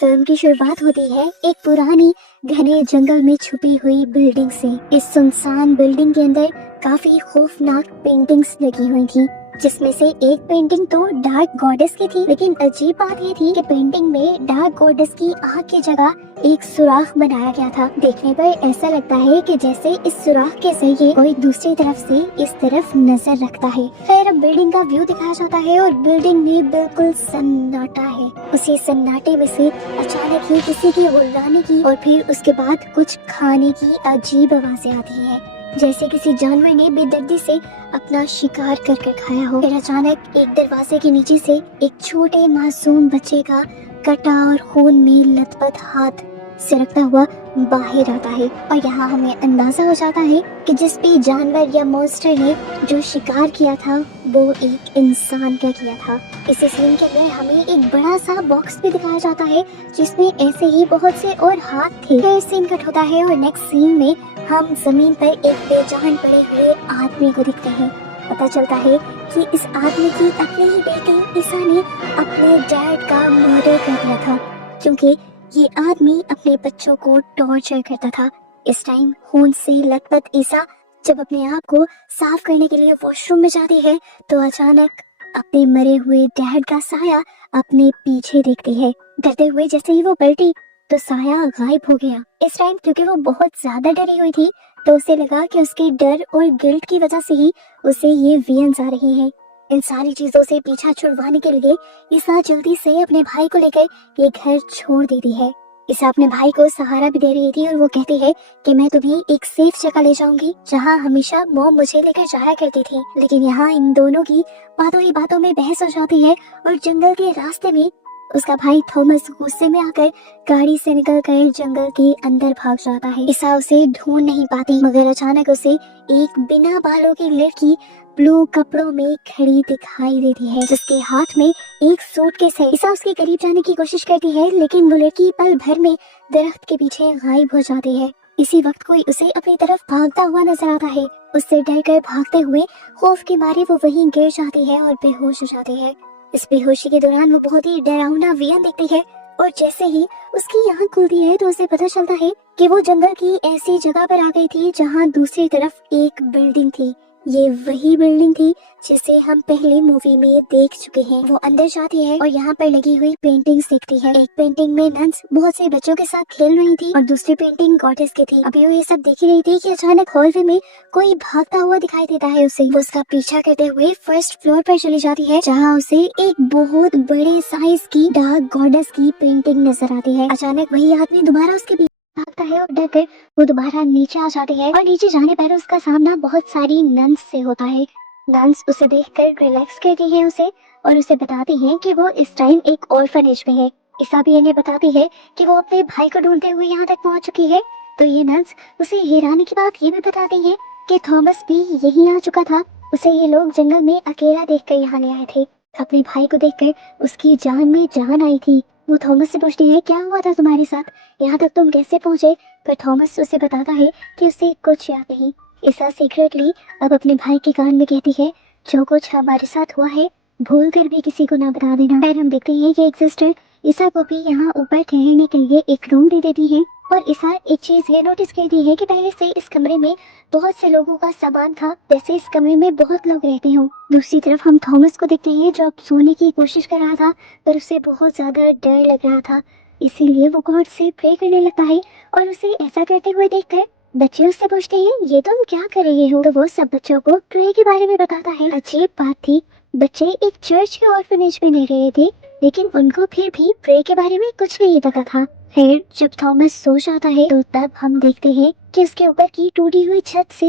Film की शुरुआत होती है एक पुरानी घने जंगल में छुपी हुई बिल्डिंग से। इस सुनसान बिल्डिंग के अंदर काफी खौफनाक पेंटिंग्स लगी हुई थी, जिसमें से एक पेंटिंग तो डार्क गॉडेस की थी। लेकिन अजीब बात ये थी कि पेंटिंग में डार्क गॉडेस की आँख की जगह एक सुराख बनाया गया था। देखने पर ऐसा लगता है कि जैसे इस सुराख के जरिए कोई दूसरी तरफ से इस तरफ नजर रखता है। फिर अब बिल्डिंग का व्यू दिखाया जाता है और बिल्डिंग में बिल्कुल सन्नाटा है। उसी सन्नाटे में से अचानक ही किसी की गुर्राने की और फिर उसके बाद कुछ खाने की अजीब आवाजें आती हैं, जैसे किसी जानवर ने बेदर्दी से अपना शिकार कर खाया हो। फिर अचानक एक दरवाजे के नीचे से एक छोटे मासूम बच्चे का कटा और खून में लथपथ हाथ सिरकता हुआ बाहर आता है। और यहाँ हमें अंदाजा हो जाता है कि जिस भी जानवर या मॉन्स्टर ने जो शिकार किया था वो एक इंसान का किया था। इसी सीन के अंदर हमें एक बड़ा सा बॉक्स भी दिखाया जाता है जिसमें ऐसे ही बहुत से और हाथ थे। फिर सीन कट होता है और नेक्स्ट सीन में हम जमीन पर एक बेजान पड़े हुए आदमी को दिखते हैं। पता चलता है कि इस आदमी की अपने ही बेटे ईसा ने अपने डैड का मर्डर कर दिया था, क्योंकि ये आदमी अपने बच्चों को टॉर्चर करता था। इस टाइम खून से लथपथ ईसा जब अपने आप को साफ करने के लिए वॉशरूम में जाती है तो अचानक अपने मरे हुए डैड का साया अपने पीछे देखती है। डरते हुए जैसे ही वो पलटी तो साया गायब हो गया। इस टाइम क्योंकि वो बहुत ज्यादा डरी हुई थी तो उसे लगा कि उसके डर और गिल्ट की वजह से ही उसे ये विजन्स आ रही हैं। इन सारी चीजों से पीछा छुड़वाने के लिए ईसा जल्दी से अपने भाई को लेकर ये घर छोड़ देती है। ईसा अपने भाई को सहारा भी दे रही थी और वो कहती है कि मैं तुम्हें एक सेफ जगह ले जाऊंगी जहाँ हमेशा मॉम मुझे लेकर जाया करती थी। लेकिन यहाँ इन दोनों की बातों ही बातों में बहस हो जाती है और जंगल के रास्ते में उसका भाई थॉमस गुस्से में आकर गाड़ी से निकलकर जंगल के अंदर भाग जाता है। ईसा उसे ढूंढ नहीं पाती, मगर अचानक उसे एक बिना बालों की लड़की ब्लू कपड़ों में खड़ी दिखाई देती है, जिसके हाथ में एक सूटकेस है। ईसा उसके करीब जाने की कोशिश करती है, लेकिन वो लड़की पल भर में दरख्त के पीछे गायब हो जाती है। इसी वक्त कोई उसे अपनी तरफ भागता हुआ नजर आता है। उससे डरकर भागते हुए खौफ के मारे वो वहीं गिर जाती है और बेहोश हो जाती है। इस बेहोशी के दौरान वो बहुत ही डरावना विजन देखती है और जैसे ही उसकी आँख खुलती है तो उसे पता चलता है कि वो जंगल की ऐसी जगह पर आ गई थी जहाँ दूसरी तरफ एक बिल्डिंग थी। ये वही बिल्डिंग थी जिसे हम पहले मूवी में देख चुके हैं। वो अंदर जाती है और यहाँ पर लगी हुई पेंटिंग्स देखती है। एक पेंटिंग में नन्स बहुत से बच्चों के साथ खेल रही थी और दूसरी पेंटिंग गॉडेस की थी। अभी वो ये सब देख रही थी कि अचानक हॉलवे में कोई भागता हुआ दिखाई देता है उसे। वो उसका पीछा करते हुए फर्स्ट फ्लोर पर चली जाती है, जहाँ उसे एक बहुत बड़े साइज की डार्क गॉडेस की पेंटिंग नजर आती है। अचानक वही आदमी दोबारा उसके पीछे भागता है और डरकर वो दोबारा नीचे आ जाती है और नीचे जाने पर उसका सामना बहुत सारी नन्स से होता है। नन्स उसे देखकर रिलैक्स करती है उसे और उसे बताती हैं कि वो इस टाइम एक ऑर्फनेज में है। ईसा भी इन्हें बताती है कि वो अपने भाई को ढूंढते हुए यहाँ तक पहुँच चुकी है। तो ये नन्स उसे हैरानी की बात ये भी बताती हैं कि थॉमस भी यहीं आ चुका था। उसे ये लोग जंगल में अकेला देखकर यहाँ ले आए थे। अपने भाई को देखकर उसकी जान में जान आई थी। वो थॉमस से पूछती है, क्या हुआ था तुम्हारे साथ, यहाँ तक तुम कैसे पहुँचे? पर थॉमस उसे बताता है कि उसे कुछ याद नहीं। ईसा सीक्रेटली अब अपने भाई के कान में कहती है, जो कुछ हमारे साथ हुआ है भूल कर भी किसी को ना बता देना। फिर हम देखते हैं कि एक सिस्टर ईसा को भी यहाँ ऊपर ठहरने के लिए एक रूम दे देती है और ईसा एक चीज ये नोटिस करती है कि पहले से इस कमरे में बहुत से लोगों का सामान था, जैसे इस कमरे में बहुत लोग रहते हो। दूसरी तरफ हम थॉमस को देखते हैं जो अब सोने की कोशिश कर रहा था, पर उसे बहुत ज्यादा डर लग रहा था, इसीलिए वो गॉड से प्रे करने लगता है। और उसे ऐसा करते हुए देखकर बच्चे उससे पूछते हैं, ये तुम क्या कर रहे हो? तो वो सब बच्चों को प्रे के बारे में बताता है। अजीब बात थी, बच्चे एक चर्च के ऑर्फनेज में रह रहे थे, लेकिन उनको फिर भी प्रे के बारे में कुछ नहीं पता था। फिर जब थॉमस सो जाता है तो तब हम देखते हैं कि उसके ऊपर की टूटी हुई छत से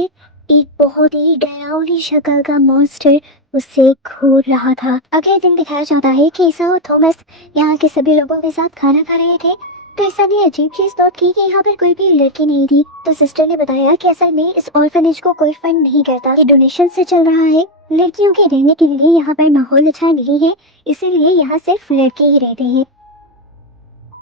एक बहुत ही डरावनी शक्ल का मॉन्स्टर उसे घूर रहा था। अगले दिन दिखाया जाता है कि ईसा और थॉमस यहाँ के सभी लोगों के साथ खाना खा रहे थे। तो ईसा ने अजीब चीज नोट की कि यहाँ पर कोई भी लड़की नहीं थी। तो सिस्टर ने बताया कि असल में इस ऑर्फनेज को कोई फंड नहीं करता, ये डोनेशन से चल रहा है। लड़कियों के रहने के लिए यहाँ पर माहौल अच्छा नहीं है, इसीलिए यहाँ सिर्फ लड़के ही रहते हैं।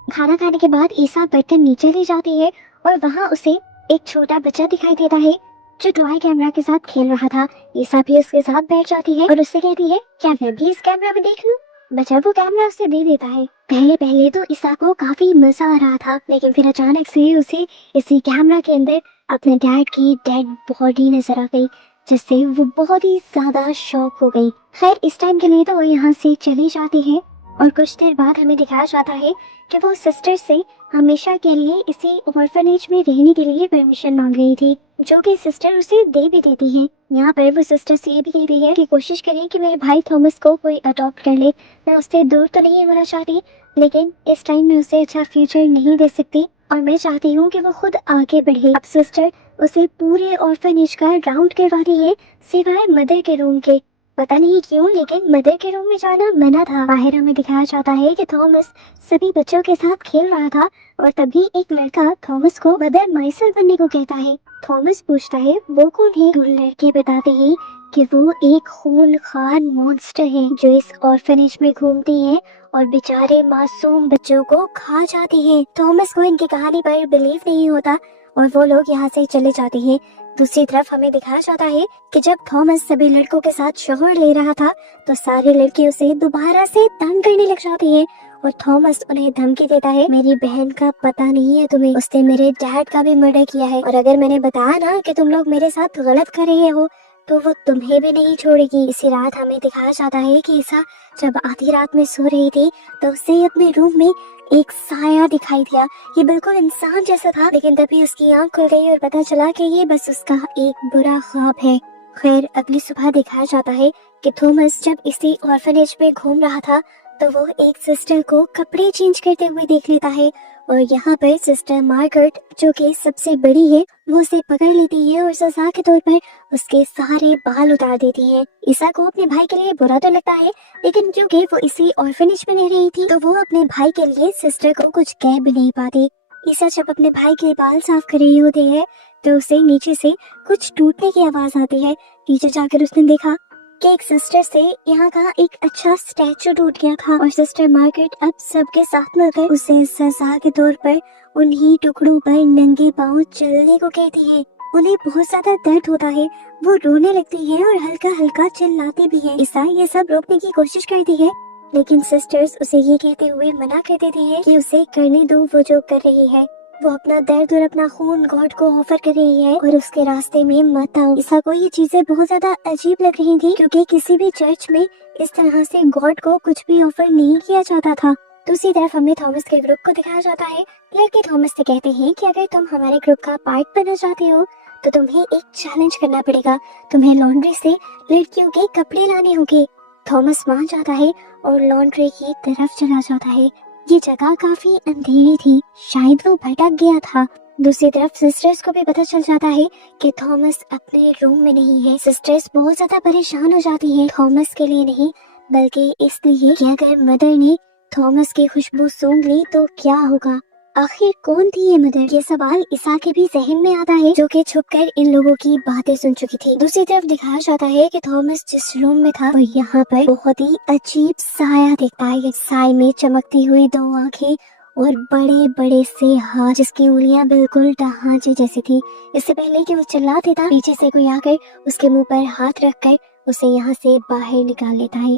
खाना खाने के बाद ईसा बर्तन नीचे ले जाती है और वहाँ उसे एक छोटा बच्चा दिखाई देता है जो टॉय कैमरा के साथ खेल रहा था। ईसा भी उसके साथ बैठ जाती है और उससे कहती है, क्या मैं भी इस कैमरा में देख लूं? जब वो कैमरा उसे दे देता है, पहले पहले तो ईसा को काफी मजा आ रहा था, लेकिन फिर अचानक से उसे इसी कैमरा के अंदर अपने डैड की डेड बॉडी नजर आ गई, जिससे वो बहुत ही ज्यादा शॉक हो गई। खैर इस टाइम के लिए तो वो यहाँ से चली जाती है और कुछ देर बाद हमें दिखाया जाता है कि वो सिस्टर से हमेशा के लिए इसी ऑर्फनेज में रहने के लिए परमिशन मांग रही थी, जो कि सिस्टर उसे दे भी देती है। यहाँ पर वो सिस्टर से ये भी कहती है कि कोशिश करें कि मेरे भाई थॉमस को कोई अडॉप्ट कर ले। मैं उससे दूर तो नहीं होना चाहती, लेकिन इस टाइम में उसे अच्छा फ्यूचर नहीं दे सकती और मैं चाहती हूँ कि वो खुद आगे बढ़े। अब सिस्टर उसे पूरे ऑर्फनेज का राउंड करवाती है, सिवाय मदर के रूम के। पता नहीं क्यों, लेकिन मदर के रूम में जाना मना था। बाहर हमें दिखाया जाता है कि थॉमस सभी बच्चों के साथ खेल रहा था और तभी एक लड़का थॉमस को मदर माइसल बनने को कहता है। थॉमस पूछता है वो कौन है, तो लड़के बताते हैं कि वो एक खूनखार मॉन्स्टर है जो इस ऑर्फनेज में घूमती है और बेचारे मासूम बच्चों को खा जाती है। थॉमस को इनकी कहानी पर बिलीव नहीं होता और वो लोग यहाँ से चले जाते हैं। दूसरी तरफ हमें दिखाया जाता है कि जब थॉमस सभी लड़कों के साथ शोहर ले रहा था तो सारे लड़के उसे दोबारा से तंग करने लग जाते हैं और थॉमस उन्हें धमकी देता है, मेरी बहन का पता नहीं है तुम्हें, उसने मेरे डैड का भी मर्डर किया है और अगर मैंने बताया ना कि तुम लोग मेरे साथ गलत कर रहे हो तो वो तुम्हें भी नहीं छोड़ेगी। इसी रात हमें दिखाया जाता है कि ईसा जब आधी रात में सो रही थी तो उसे अपने रूम में एक साया दिखाई दिया। ये बिल्कुल इंसान जैसा था, लेकिन तभी उसकी आंख खुल गई और पता चला कि ये बस उसका एक बुरा ख्वाब है। खैर अगली सुबह दिखाया जाता है कि थॉमस जब इसी ऑर्फनेज में घूम रहा था तो वो एक सिस्टर को कपड़े चेंज करते हुए देख लेता है और यहाँ पर सिस्टर मार्गरेट जो कि सबसे बड़ी है वो उसे पकड़ लेती है और सजा के तौर पर उसके सारे बाल उतार देती है। ईसा को अपने भाई के लिए बुरा तो लगता है, लेकिन क्योंकि वो इसी ऑर्फनेज में रह रही थी तो वो अपने भाई के लिए सिस्टर को कुछ कह भी नहीं पाती। ईसा जब अपने भाई के बाल साफ कर रही होती है तो उसे नीचे से कुछ टूटने की आवाज आती है। नीचे जाकर उसने देखा कि एक सिस्टर से यहाँ का एक अच्छा स्टैचू टूट गया था और सिस्टर मार्गरेट अब सबके साथ मिलकर उसे सजा के तौर पर उन्हीं टुकड़ों पर नंगे पांव चलने को कहती है। उन्हें बहुत ज्यादा दर्द होता है, वो रोने लगती है और हल्का हल्का चिल्लाती भी है। ईसा ये सब रोकने की कोशिश करती है, लेकिन सिस्टर्स उसे ये कहते हुए मना कर देती है कि उसे करने दो वो जो कर रही है। वो अपना दर्द और अपना खून गॉड को ऑफर कर रही है और उसके रास्ते में मत आओ। ईसा को ये चीजें बहुत ज्यादा अजीब लग रही थी, क्योंकि किसी भी चर्च में इस तरह से गॉड को कुछ भी ऑफर नहीं किया जाता था। दूसरी तरफ हमें थॉमस के ग्रुप को दिखाया जाता है। लड़के थॉमस से कहते हैं कि अगर तुम हमारे ग्रुप का पार्ट बनना चाहते हो तो तुम्हें एक चैलेंज करना पड़ेगा, तुम्हें लॉन्ड्री से लड़कियों के कपड़े लाने होंगे। थॉमस मान जाता है और लॉन्ड्री की तरफ चला जाता है। ये जगह काफी अंधेरी थी, शायद वो भटक गया था। दूसरी तरफ सिस्टर्स को भी पता चल जाता है कि थॉमस अपने रूम में नहीं है। सिस्टर्स बहुत ज्यादा परेशान हो जाती हैं, थॉमस के लिए नहीं बल्कि इसलिए कि अगर मदर ने थॉमस की खुशबू सूंघ ली तो क्या होगा। आखिर कौन थी ये मदर, ये सवाल ईसा के भी जहन में आता है, जो कि छुपकर इन लोगों की बातें सुन चुकी थी। दूसरी तरफ दिखाया जाता है कि थॉमस जिस रूम में था वो यहाँ पर बहुत ही अजीब साया देखता है। साए में चमकती हुई दो आंखें और बड़े बड़े से हाथ, जिसकी उंगलियां बिल्कुल ढांचे जैसी थी। इससे पहले कि वो चिल्ला देता, पीछे से कोई आकर उसके मुंह पर हाथ रखकर उसे यहाँ से बाहर निकाल लेता है।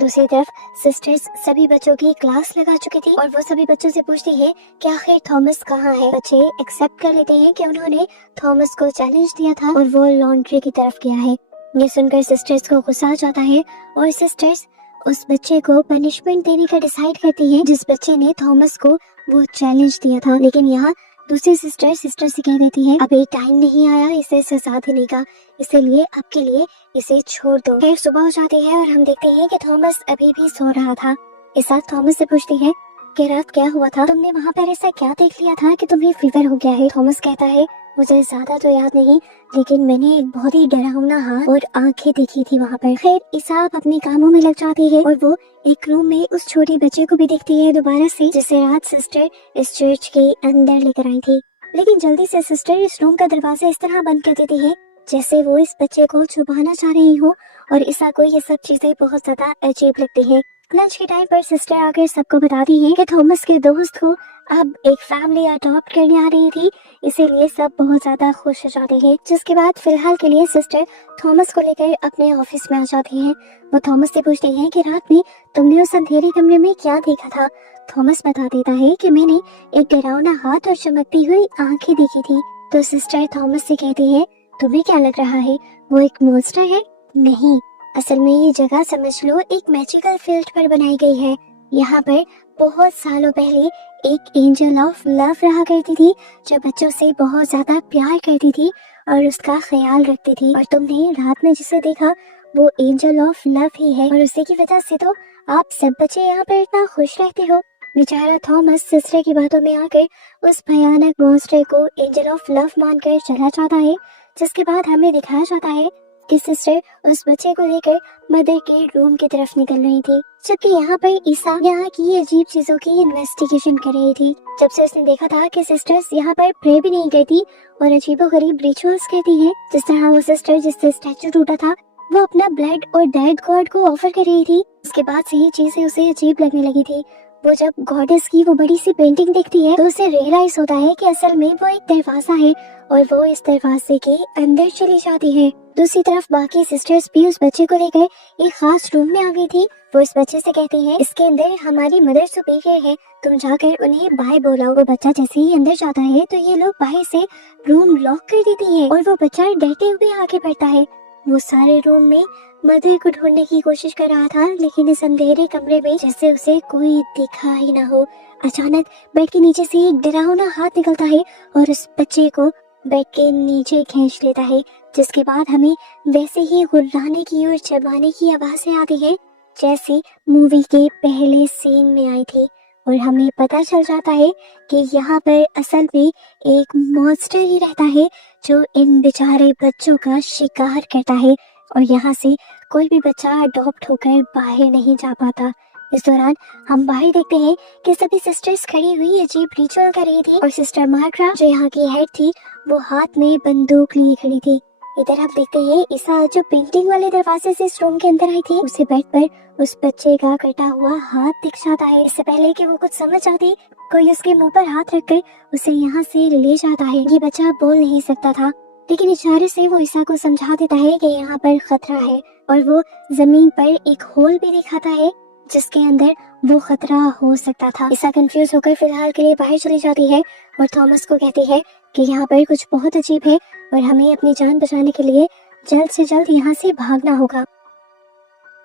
दूसरी तरफ सिस्टर्स सभी बच्चों की क्लास लगा चुकी थी और वो सभी बच्चों से पूछती है कि आखिर थॉमस कहाँ है। बच्चे एक्सेप्ट कर लेते हैं कि उन्होंने थॉमस को चैलेंज दिया था और वो लॉन्ड्री की तरफ गया है। ये सुनकर सिस्टर्स को गुस्सा आ जाता है और सिस्टर्स उस बच्चे को पनिशमेंट देने का डिसाइड करती है जिस बच्चे ने थॉमस को वो चैलेंज दिया था। लेकिन यहाँ दूसरी सिस्टर से कह देती है अभी टाइम नहीं आया इसे सजा देने का, इसलिए आपके लिए इसे छोड़ दो। फिर सुबह हो जाती है और हम देखते हैं कि थॉमस अभी भी सो रहा था। इस साथ थॉमस से पूछती है कि रात क्या हुआ था, तुमने वहाँ पर ऐसा क्या देख लिया था कि तुम्हें फीवर हो गया है। थॉमस कहता है मुझे ज्यादा तो याद नहीं, लेकिन मैंने एक बहुत ही डरावना हाथ और आंखें देखी थी वहाँ पर। खैर ईसा अपने कामों में लग जाती है और वो एक रूम में उस छोटे बच्चे को भी देखती है दोबारा से, जिसे रात सिस्टर इस चर्च के अंदर लेकर आई थी। लेकिन जल्दी से सिस्टर इस रूम का दरवाजा इस तरह बंद कर देती है जैसे वो इस बच्चे को छुपाना चाह रही हो और ईसा को ये सब चीजें बहुत ज्यादा अजीब लगती है। लंच के टाइम पर सिस्टर आकर सबको बताती है कि थॉमस के दोस्त को अब एक फैमिली अडॉप्ट करने आ रही थी, इसीलिए सब बहुत ज्यादा खुश हो जाते हैं। जिसके बाद फिलहाल के लिए सिस्टर थॉमस को लेकर अपने ऑफिस में आ जाती हैं। वो थॉमस से पूछती हैं कि रात में तुमने उस अंधेरे कमरे में क्या देखा था। थॉमस बता देता है कि मैंने एक डरावना हाथ और चमकती हुई आंखें देखी थी। तो सिस्टर थॉमस से कहती है, तुम्हें क्या लग रहा है, वो एक मॉन्स्टर है? नहीं, असल में ये जगह समझ लो एक मैजिकल फील्ड पर बनाई गई है। यहाँ पर बहुत सालों पहले एक एंजल ऑफ लव रहा करती थी, जो बच्चों से बहुत ज्यादा प्यार करती थी और उसका ख्याल रखती थी। और तुमने रात में जिसे देखा वो एंजल ऑफ लव ही है, और उसी की वजह से तो आप सब बच्चे यहाँ पर इतना खुश रहते हो। बेचारा थॉमस सिस्टर की बातों में आकर उस भयानक मॉन्स्टर को एंजल ऑफ लव मानकर चला जाता है। जिसके बाद हमें दिखाया जाता है कि सिस्टर उस बच्चे को लेकर मदर के रूम की तरफ निकल रही थी, जबकि यहाँ पर ईसा यहाँ की अजीब चीजों की इन्वेस्टिगेशन कर रही थी। जब से उसने देखा था कि सिस्टर्स यहाँ पर प्रे भी नहीं करती और अजीबोगरीब रिचुअल्स करती हैं, जिस तरह वो सिस्टर जिससे स्टैचू टूटा था वो अपना ब्लड और डेड गॉड को ऑफर कर रही थी, उसके बाद से ये चीजें उसे अजीब लगने लगी थी। वो जब गॉडेस की वो बड़ी सी पेंटिंग देखती है तो उसे रियलाइज होता है कि असल में वो एक दरवाजा है और वो इस दरवाजे के अंदर चली जाती है। दूसरी तरफ बाकी सिस्टर्स भी उस बच्चे को लेकर एक खास रूम में आ गई थी। वो इस बच्चे से कहती है, इसके अंदर हमारी मदर सुपीरियर है, तुम जाकर उन्हें बाय बुलाओ। वो बच्चा जैसे ही अंदर जाता है तो ये लोग बाहर से रूम लॉक कर देती है और वो बच्चा डरते हुए आगे बढ़ता है। वो सारे रूम में मदर को ढूंढने की कोशिश कर रहा था, लेकिन इस अंधेरे कमरे में जैसे उसे कोई दिखा ही ना हो। अचानक बेड के नीचे से एक डरावना हाथ निकलता है और उस बच्चे को बेड के नीचे खींच लेता है, जिसके बाद हमें वैसे ही गुर्राने की और चबाने की आवाजें आती है जैसे मूवी के पहले सीन में आई थी। और हमें पता चल जाता है कि यहाँ पर असल में एक मॉन्स्टर ही रहता है जो इन बेचारे बच्चों का शिकार करता है, और यहाँ से कोई भी बच्चा अडॉप्ट होकर बाहर नहीं जा पाता। इस दौरान हम बाहर देखते हैं कि सभी सिस्टर्स खड़ी हुई अजीब रिचुअल कर रही थी और सिस्टर मार्गरा जो यहाँ की हेड थी वो हाथ में बंदूक लिए खड़ी थी। इधर हम देखते हैं ईसा जो पेंटिंग वाले दरवाजे से इस रूम के अंदर आई थी, उसे बेड पर उस बच्चे का कटा हुआ हाथ दिख जाता है। इससे पहले कि वो कुछ समझ आती, कोई उसके मुंह पर हाथ रखकर उसे यहाँ से ले जाता है। ये बच्चा बोल नहीं सकता था, लेकिन इशारे से वो ईसा को समझा देता है कि यहाँ पर खतरा है, और वो जमीन पर एक होल भी दिखाता है जिसके अंदर वो खतरा हो सकता था। ईसा कंफ्यूज होकर फिलहाल के लिए बाहर चली जाती है और थॉमस को कहती है कि यहाँ पर कुछ बहुत अजीब है और हमें अपनी जान बचाने के लिए जल्द से जल्द यहाँ से भागना होगा।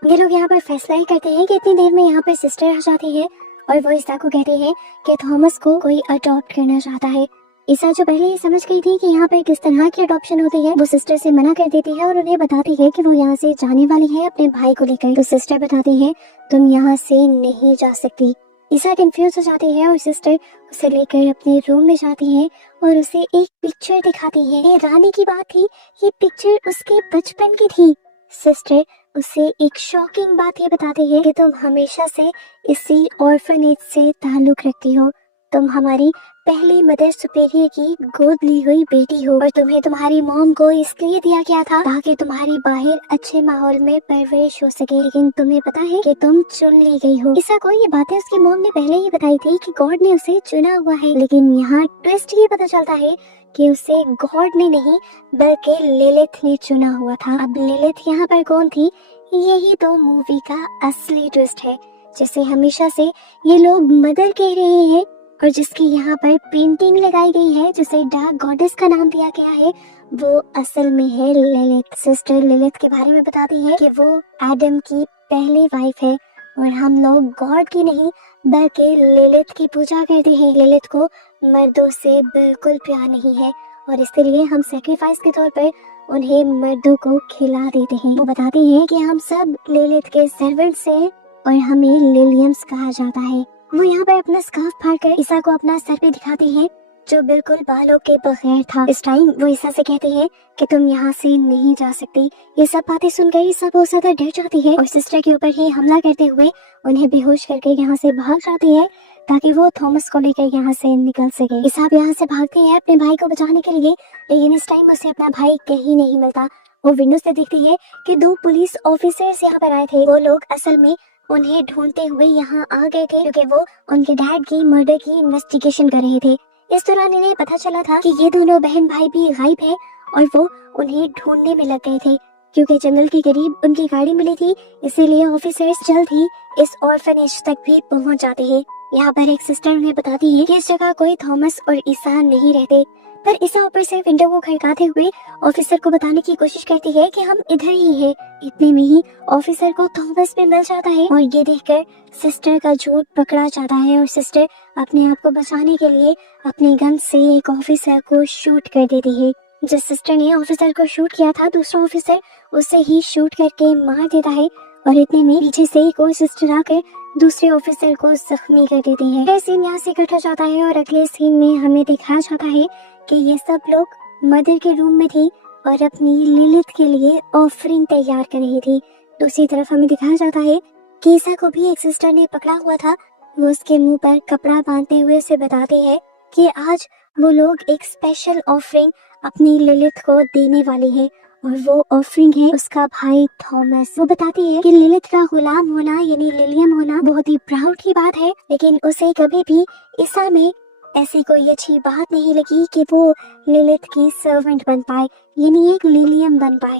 ये लोग यहाँ पर फैसला ही करते हैं कि इतनी देर में यहाँ पर सिस्टर आ जाती है और वो ईसा को कहती है कि थॉमस को कोई अडॉप्ट करना चाहता है। ईसा जो पहले ही समझ गई थी कि यहाँ पर किस तरह की अडॉप्शन होती है, वो सिस्टर से मना कर देती है और उन्हें बताती है कि वो यहाँ से जाने वाली है अपने भाई को लेकर। तो सिस्टर बताती है, तुम यहाँ से नहीं जा सकती। ईसा कंफ्यूज हो जाती है और सिस्टर उसे लेकर अपने रूम में जाती है और उसे एक पिक्चर दिखाती है। ये रानी की बात थी, ये पिक्चर उसके बचपन की थी। सिस्टर उसे एक शॉकिंग बात ये बताती है कि तुम हमेशा से इसी ऑर्फनेज से ताल्लुक रखती हो, तुम हमारी पहली मदर सुपीरियर की गोद ली हुई बेटी हो और तुम्हें तुम्हारी मॉम को इसलिए दिया गया था ताकि तुम्हारी बाहर अच्छे माहौल में परवरिश हो सके, लेकिन तुम्हें पता है कि तुम चुन ली गई हो। ईसा को ये बातें उसकी मॉम ने पहले ही बताई थी कि गॉड ने उसे चुना हुआ है, लेकिन यहाँ ट्विस्ट ये पता चलता है कि उसे गॉड ने नहीं बल्कि लिलिथ ने चुना हुआ था। अब लिलिथ यहाँ पर कौन थी, यही तो मूवी का असली ट्विस्ट है, जिसे हमेशा से ये लोग मदर कह रहे हैं और जिसकी यहाँ पर पेंटिंग लगाई गई है जिसे डार्क गॉडेस का नाम दिया गया है, वो असल में है लिलिथ। सिस्टर लिलिथ के बारे में बताती है कि वो एडम की पहली वाइफ है और हम लोग गॉड की नहीं बल्कि लिलिथ की पूजा करते हैं। लिलिथ को मर्दों से बिल्कुल प्यार नहीं है और इसलिए हम सैक्रिफाइस के तौर पर उन्हें मर्दों को खिला देते हैं। वो बताती है कि हम सब लिलिथ के सर्वेंट्स हैं और हमें लिलियम्स कहा जाता है। वो यहाँ पर अपना स्कार्फ फाड़कर ईसा को अपना सर पे दिखाती है जो बिल्कुल बालों के बगैर था। इस टाइम वो ईसा से कहती है कि तुम यहाँ से नहीं जा सकती। ये सब बातें सुनकर ईसा बहुत ज्यादा डर जाती है और सिस्टर के ऊपर ही हमला करते हुए उन्हें बेहोश करके यहाँ से भाग जाती है ताकि वो थॉमस को लेकर यहाँ से निकल सके। ईसा यहाँ से भागती है अपने भाई को बचाने के लिए, लेकिन इस टाइम उसे अपना भाई कहीं नहीं मिलता। वो विंडो से देखती है कि 2 पुलिस ऑफिसर्स यहाँ पर आए थे। वो लोग असल में उन्हें ढूंढते हुए यहाँ आ गए थे क्योंकि वो उनके डैड की मर्डर की इन्वेस्टिगेशन कर रहे थे। इस दौरान इन्हें पता चला था कि ये दोनों बहन भाई भी गायब है और वो उन्हें ढूंढने में लग गए थे। क्योंकि जंगल के करीब उनकी गाड़ी मिली थी, इसीलिए ऑफिसर्स जल्द ही इस ऑर्फनेज तक भी पहुंच जाते हैं। यहाँ पर एक सिस्टर उन्हें बताती है कि इस जगह कोई थॉमस और ईसा नहीं रहते, पर ईसा ऊपर से विंडो को खड़काते हुए ऑफिसर को बताने की कोशिश करती है कि हम इधर ही हैं। इतने में ही ऑफिसर को थॉमस भी मिल जाता है और ये देखकर सिस्टर का झूठ पकड़ा जाता है और सिस्टर अपने आप को बचाने के लिए अपने गन से एक ऑफिसर को शूट कर देती है। जिस सिस्टर ने ऑफिसर को शूट किया था, दूसरा ऑफिसर उसे ही शूट करके मार देता है और इतने में पीछे से एक और सिस्टर आकर दूसरे ऑफिसर को जख्मी कर देती है। यह सीन यहाँ से कट हो जाता है और अगले सीन में हमें दिखाया जाता है कि ये सब लोग मदर के रूम में थी और अपनी लिलिथ के लिए ऑफरिंग तैयार कर रही थी। दूसरी तरफ हमें दिखाया जाता है कि ईसा को भी एक सिस्टर ने पकड़ा हुआ था। वो उसके मुंह पर कपड़ा बांधते हुए उसे बताते हैं कि आज वो लोग एक स्पेशल ऑफरिंग अपनी लिलिथ को देने वाले हैं और वो ऑफरिंग है उसका भाई थॉमस। वो बताती है कि लिलिथ का गुलाम होना यानी लिलियम होना बहुत ही प्राउड की बात है, लेकिन उसे कभी भी ईसा में ऐसी कोई अच्छी बात नहीं लगी कि वो लिलिथ की सर्वेंट बन पाए, यानी एक लिलियम बन पाए।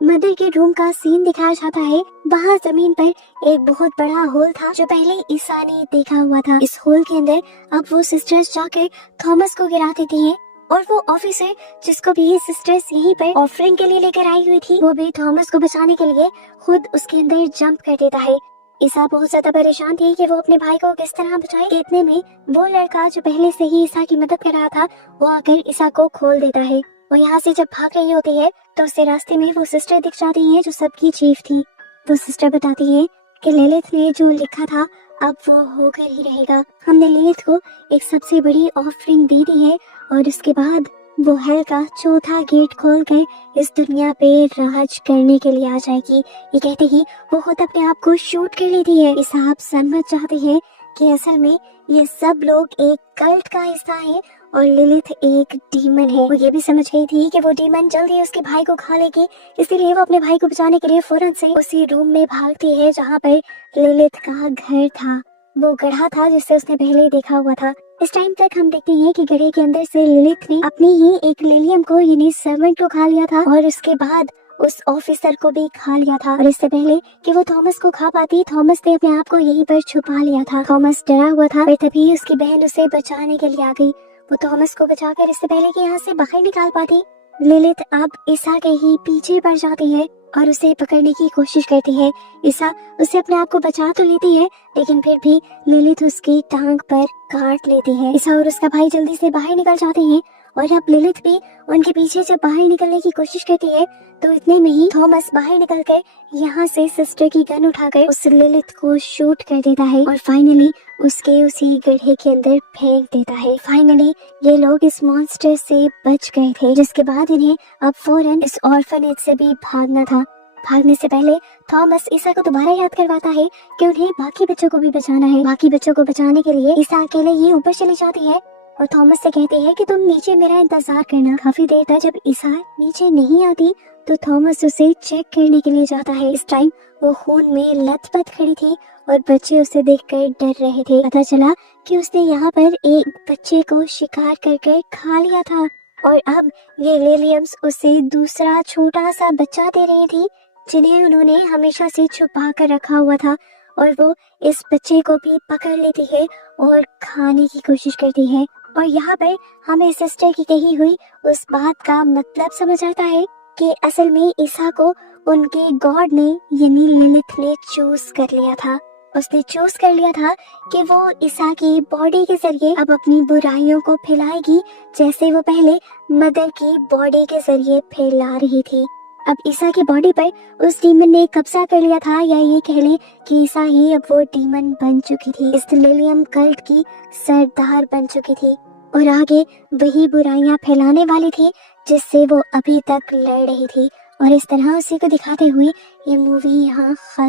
मदर के रूम का सीन दिखाया जाता है। वहाँ जमीन पर एक बहुत बड़ा होल था जो पहले ईसा ने देखा हुआ था। इस होल के अंदर अब वो सिस्टर्स जाकर थॉमस को गिरा देती हैं और वो ऑफिसर जिसको भी ये सिस्टर्स यहीं पर ऑफरिंग के लिए लेकर आई हुई थी, वो भी थॉमस को बचाने के लिए खुद उसके अंदर जंप कर देता है। ईसा बहुत ज्यादा परेशान थी कि वो अपने भाई को किस तरह बचाए। इतने में वो लड़का जो पहले से ही ईसा की मदद कर रहा था, वो आकर ईसा को खोल देता है। वो यहाँ से जब भाग रही होती है तो उससे रास्ते में वो सिस्टर दिख जाती है जो सबकी चीफ थी। वो सिस्टर बताती है कि लिलिथ ने जो लिखा था अब वो होकर ही रहेगा। हमने लिलिथ को एक सबसे बड़ी ऑफरिंग दे दी है और उसके बाद वो हेल का चौथा गेट खोलकर इस दुनिया पे राज करने के लिए आ जाएगी। ये कहते ही वो खुद अपने आप को शूट कर लेती है। इस आप समझ चाहते हैं कि असल में ये सब लोग एक कल्ट का हिस्सा है और लिलिथ एक डीमन है। वो ये भी समझ गई थी कि वो डीमन जल्दी उसके भाई को खा लेगी, इसीलिए वो अपने भाई को बचाने के लिए फौरन से उसी रूम में भागती है जहाँ पर लिलिथ का घर था। वो गधा था जिससे उसने पहले देखा हुआ था। इस टाइम तक हम देखते हैं कि गधे के अंदर से लिलिथ ने अपनी ही एक लिलियम को यानी सर्वेंट को खा लिया था और उसके बाद उस ऑफिसर को भी खा लिया था। और इससे पहले कि वो थॉमस को खा पाती, थॉमस ने अपने आप को यहीं पर छुपा लिया था। थॉमस डरा हुआ था और तभी उसकी बहन उसे बचाने के लिए आ गई। वो थॉमस को बचाकर इससे पहले कि यहाँ से बाहर निकाल पाती, लिलिथ अब ईसा के ही पीछे पड़ जाती है और उसे पकड़ने की कोशिश करती है। ईसा उसे अपने आप को बचा तो लेती है, लेकिन फिर भी लिलिथ उसकी टांग पर काट लेती है। ईसा और उसका भाई जल्दी से बाहर निकल जाते हैं और अब लिलिथ भी उनके पीछे जब बाहर निकलने की कोशिश करती है तो इतने में ही थॉमस बाहर निकलकर यहाँ से सिस्टर की गन उठाकर उस लिलिथ को शूट कर देता है और फाइनली उसके उसी गड्ढे के अंदर फेंक देता है। फाइनली ये लोग इस मॉन्स्टर से बच गए थे, जिसके बाद इन्हें अब फौरन इस ऑर्फनेज से भी भागना था। भागने से पहले थॉमस ईसा को दोबारा याद करवाता है कि उन्हें बाकी बच्चों को भी बचाना है। बाकी बच्चों को बचाने के लिए ईसा अकेले ही ऊपर चली जाती है और थॉमस से कहती है कि तुम नीचे मेरा इंतजार करना। काफी देर तक जब ईसा नीचे नहीं आती तो थॉमस उसे चेक करने के लिए जाता है। इस टाइम वो खून में लथपथ खड़ी थी और बच्चे उसे देखकर डर रहे थे। पता चला कि उसने यहाँ पर एक बच्चे को शिकार करके खा लिया था और अब ये लिलियम्स उसे दूसरा छोटा सा बच्चा दे रही थी जिन्हें उन्होंने हमेशा से छुपा कर रखा हुआ था। और वो इस बच्चे को भी पकड़ लेती है और खाने की कोशिश करती है। और यहाँ पर हमें सिस्टर की कही हुई उस बात का मतलब समझ आता है कि असल में ईसा को उनके गॉड ने यानी लिलिथ ने चूज कर लिया था। उसने चूज कर लिया था कि वो ईसा की बॉडी के जरिए अब अपनी बुराइयों को फैलाएगी, जैसे वो पहले मदर की बॉडी के जरिए फैला रही थी। अब ईसा की बॉडी पर उस डीमन ने कब्जा कर लिया था, या ये कह ले कि ईसा ही अब वो डीमन बन चुकी थी, इस लिलियम कल्ट की सरदार बन चुकी थी और आगे वही बुराइयां फैलाने वाली थी जिससे वो अभी तक लड़ रही थी। और इस तरह उसी को दिखाते हुए ये मूवी यहाँ